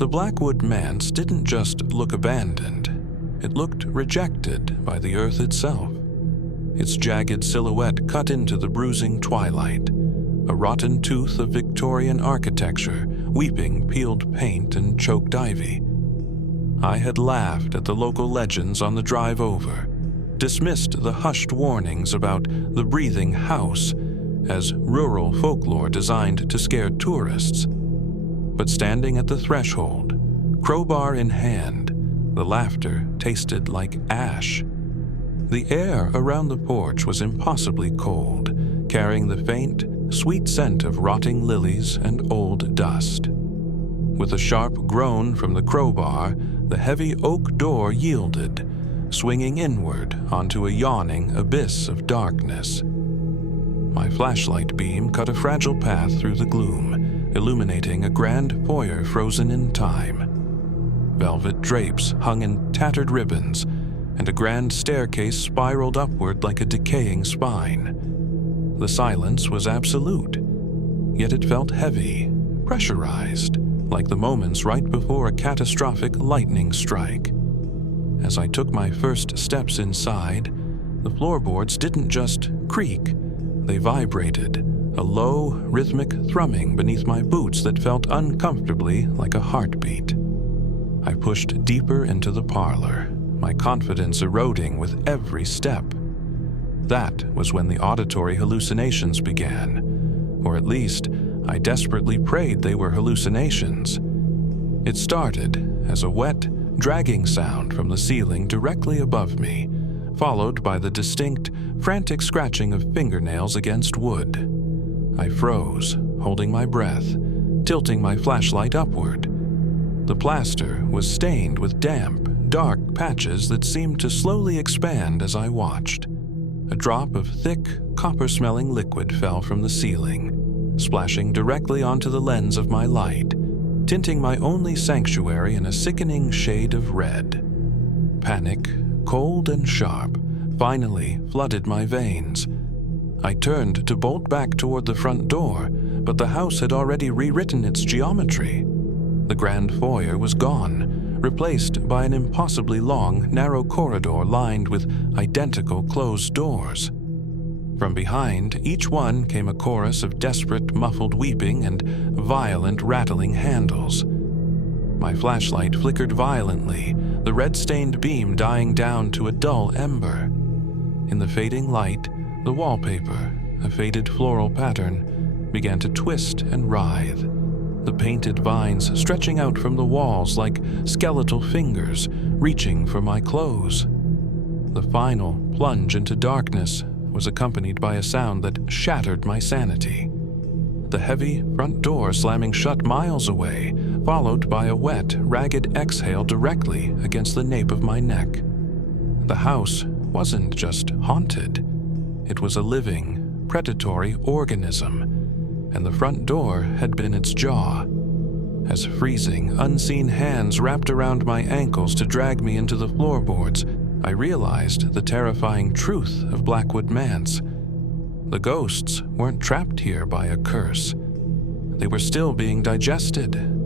The Blackwood Manse didn't just look abandoned, it looked rejected by the earth itself. Its jagged silhouette cut into the bruising twilight, a rotten tooth of Victorian architecture, weeping peeled paint and choked ivy. I had laughed at the local legends on the drive over, dismissed the hushed warnings about the breathing house as rural folklore designed to scare tourists. But standing at the threshold, crowbar in hand, the laughter tasted like ash. The air around the porch was impossibly cold, carrying the faint, sweet scent of rotting lilies and old dust. With a sharp groan from the crowbar, the heavy oak door yielded, swinging inward onto a yawning abyss of darkness. My flashlight beam cut a fragile path through the gloom, illuminating a grand foyer frozen in time. Velvet drapes hung in tattered ribbons, and a grand staircase spiraled upward like a decaying spine. The silence was absolute, yet it felt heavy, pressurized, like the moments right before a catastrophic lightning strike. As I took my first steps inside, the floorboards didn't just creak, they vibrated, a low, rhythmic thrumming beneath my boots that felt uncomfortably like a heartbeat. I pushed deeper into the parlor, my confidence eroding with every step. That was when the auditory hallucinations began, or at least I desperately prayed they were hallucinations. It started as a wet, dragging sound from the ceiling directly above me, followed by the distinct, frantic scratching of fingernails against wood. I froze, holding my breath, tilting my flashlight upward. The plaster was stained with damp, dark patches that seemed to slowly expand as I watched. A drop of thick, copper-smelling liquid fell from the ceiling, splashing directly onto the lens of my light, tinting my only sanctuary in a sickening shade of red. Panic, cold and sharp, finally flooded my veins. I turned to bolt back toward the front door, but the house had already rewritten its geometry. The grand foyer was gone, replaced by an impossibly long, narrow corridor lined with identical closed doors. From behind each one came a chorus of desperate, muffled weeping and violent, rattling handles. My flashlight flickered violently, the red-stained beam dying down to a dull ember. In the fading light, the wallpaper, a faded floral pattern, began to twist and writhe, the painted vines stretching out from the walls like skeletal fingers reaching for my clothes. The final plunge into darkness was accompanied by a sound that shattered my sanity. The heavy front door slamming shut miles away, followed by a wet, ragged exhale directly against the nape of my neck. The house wasn't just haunted. It was a living, predatory organism, and the front door had been its jaw. As freezing, unseen hands wrapped around my ankles to drag me into the floorboards, I realized the terrifying truth of Blackwood Manse. The ghosts weren't trapped here by a curse. They were still being digested.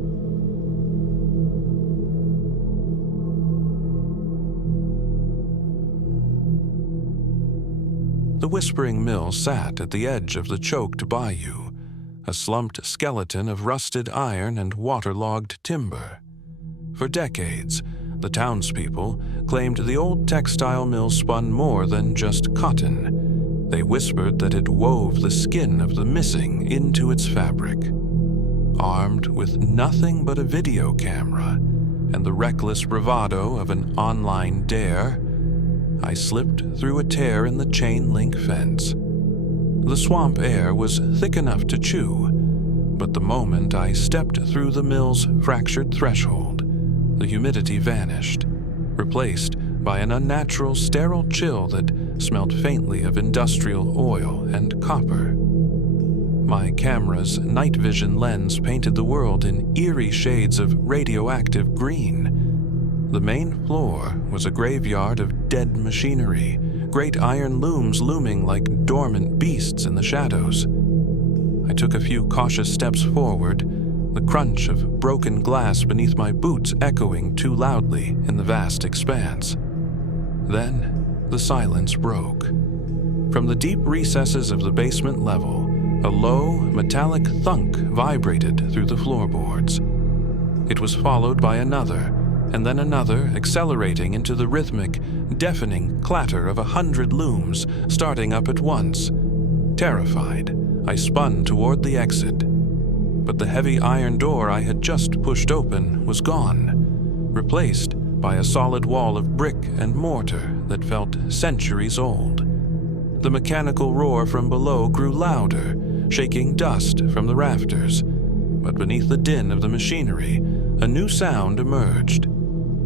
The Whispering Mill sat at the edge of the choked bayou, a slumped skeleton of rusted iron and waterlogged timber. For decades, the townspeople claimed the old textile mill spun more than just cotton. They whispered that it wove the skin of the missing into its fabric. Armed with nothing but a video camera and the reckless bravado of an online dare, I slipped through a tear in the chain-link fence. The swamp air was thick enough to chew, but the moment I stepped through the mill's fractured threshold, the humidity vanished, replaced by an unnatural, sterile chill that smelled faintly of industrial oil and copper. My camera's night vision lens painted the world in eerie shades of radioactive green. The main floor was a graveyard of dead machinery, great iron looms looming like dormant beasts in the shadows. I took a few cautious steps forward, the crunch of broken glass beneath my boots echoing too loudly in the vast expanse. Then the silence broke. From the deep recesses of the basement level, a low, metallic thunk vibrated through the floorboards. It was followed by another, and then another, accelerating into the rhythmic, deafening clatter of 100 looms starting up at once. Terrified, I spun toward the exit. But the heavy iron door I had just pushed open was gone, replaced by a solid wall of brick and mortar that felt centuries old. The mechanical roar from below grew louder, shaking dust from the rafters. But beneath the din of the machinery, a new sound emerged.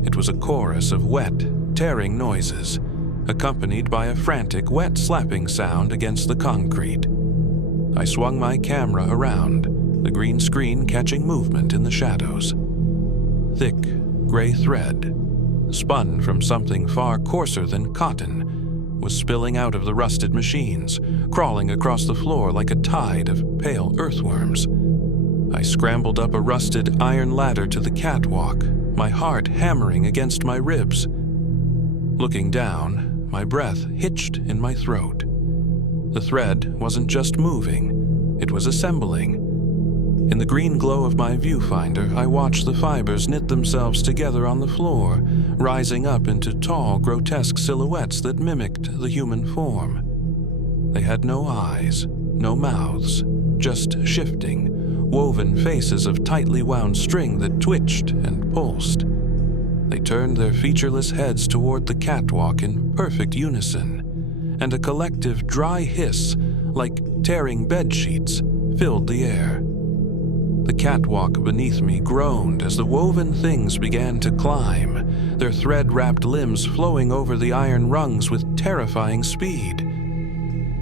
It was a chorus of wet, tearing noises, accompanied by a frantic, wet slapping sound against the concrete. I swung my camera around, the green screen catching movement in the shadows. Thick, gray thread, spun from something far coarser than cotton, was spilling out of the rusted machines, crawling across the floor like a tide of pale earthworms. I scrambled up a rusted iron ladder to the catwalk, my heart hammering against my ribs. Looking down, my breath hitched in my throat. The thread wasn't just moving, it was assembling. In the green glow of my viewfinder, I watched the fibers knit themselves together on the floor, rising up into tall, grotesque silhouettes that mimicked the human form. They had no eyes, no mouths, just shifting, woven faces of tightly wound string that twitched and pulsed. They turned their featureless heads toward the catwalk in perfect unison, and a collective dry hiss, like tearing bedsheets, filled the air. The catwalk beneath me groaned as the woven things began to climb, their thread-wrapped limbs flowing over the iron rungs with terrifying speed.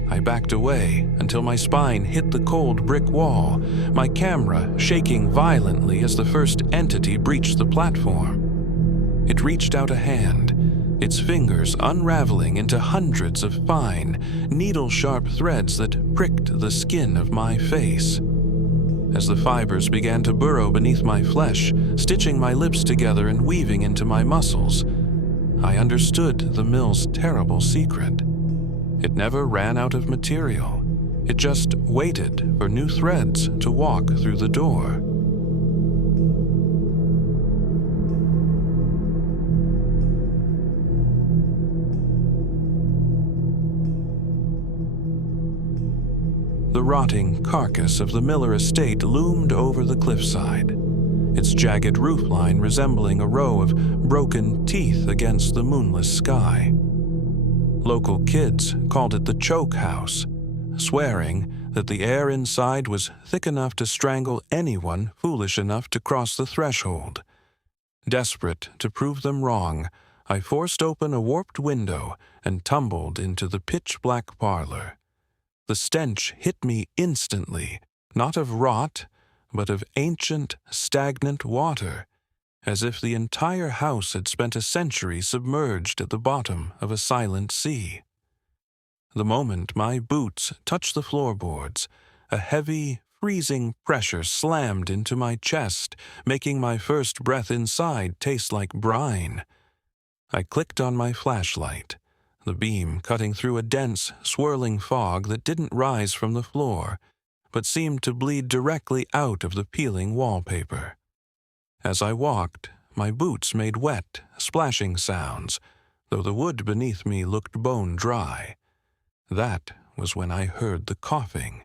I backed away until my spine hit the cold brick wall, my camera shaking violently as the first entity breached the platform. It reached out a hand, its fingers unraveling into hundreds of fine, needle-sharp threads that pricked the skin of my face. As the fibers began to burrow beneath my flesh, stitching my lips together and weaving into my muscles, I understood the mill's terrible secret. It never ran out of material. It just waited for new threads to walk through the door. The rotting carcass of the Miller estate loomed over the cliffside, its jagged roofline resembling a row of broken teeth against the moonless sky. Local kids called it the choke house, swearing that the air inside was thick enough to strangle anyone foolish enough to cross the threshold. Desperate to prove them wrong, I forced open a warped window and tumbled into the pitch-black parlor. The stench hit me instantly, not of rot, but of ancient, stagnant water, as if the entire house had spent a century submerged at the bottom of a silent sea. The moment my boots touched the floorboards, a heavy, freezing pressure slammed into my chest, making my first breath inside taste like brine. I clicked on my flashlight, the beam cutting through a dense, swirling fog that didn't rise from the floor, but seemed to bleed directly out of the peeling wallpaper. As I walked, my boots made wet, splashing sounds, though the wood beneath me looked bone dry. That was when I heard the coughing.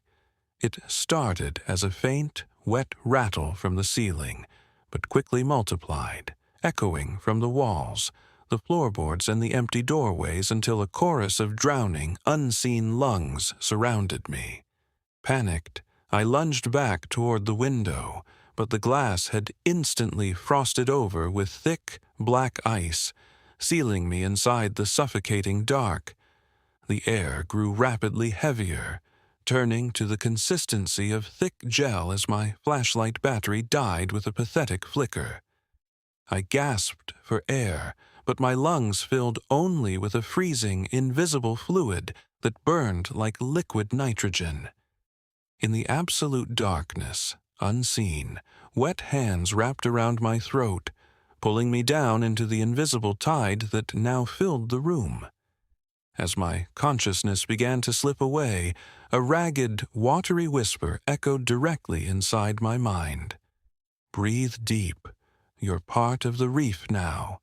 It started as a faint, wet rattle from the ceiling, but quickly multiplied, echoing from the walls, the floorboards and the empty doorways until a chorus of drowning, unseen lungs surrounded me. Panicked, I lunged back toward the window, but the glass had instantly frosted over with thick, black ice, sealing me inside the suffocating dark. The air grew rapidly heavier, turning to the consistency of thick gel as my flashlight battery died with a pathetic flicker. I gasped for air, but my lungs filled only with a freezing, invisible fluid that burned like liquid nitrogen. In the absolute darkness, Unseen, wet hands wrapped around my throat, pulling me down into the invisible tide that now filled the room. As my consciousness began to slip away, a ragged, watery whisper echoed directly inside my mind. "Breathe deep. You're part of the reef now."